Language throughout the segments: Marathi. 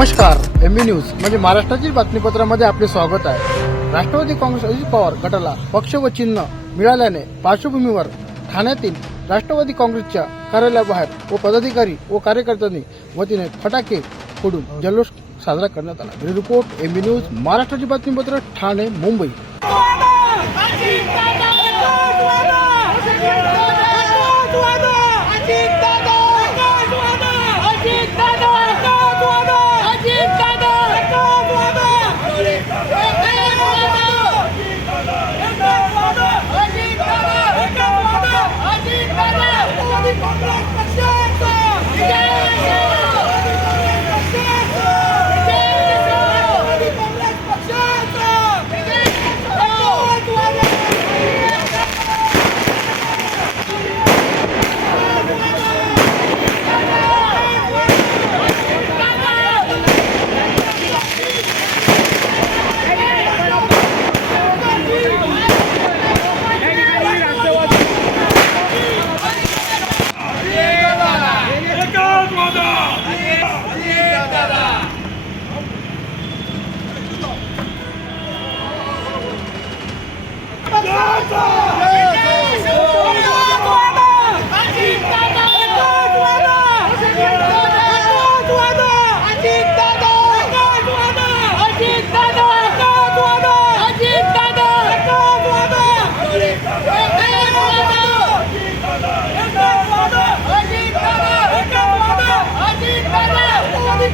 नमस्कार, एमबी न्यूज म्हणजे महाराष्ट्रातील बातमीपत्रामध्ये आपले स्वागत आहे। राष्ट्रवादी काँग्रेस अजित पवार गटाला पक्ष व चिन्ह मिळाल्याने पार्श्वभूमीवर ठाण्यातील राष्ट्रवादी काँग्रेसच्या कार्यालयाबाहेर व पदाधिकारी व कार्यकर्त्यांनी वतीने फटाके फोडून जल्लोष साजरा करण्यात आला। ब्युरो रिपोर्ट, एमबी न्यूज, महाराष्ट्राची बातमीपत्र, ठाणे, मुंबई।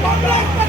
Congress!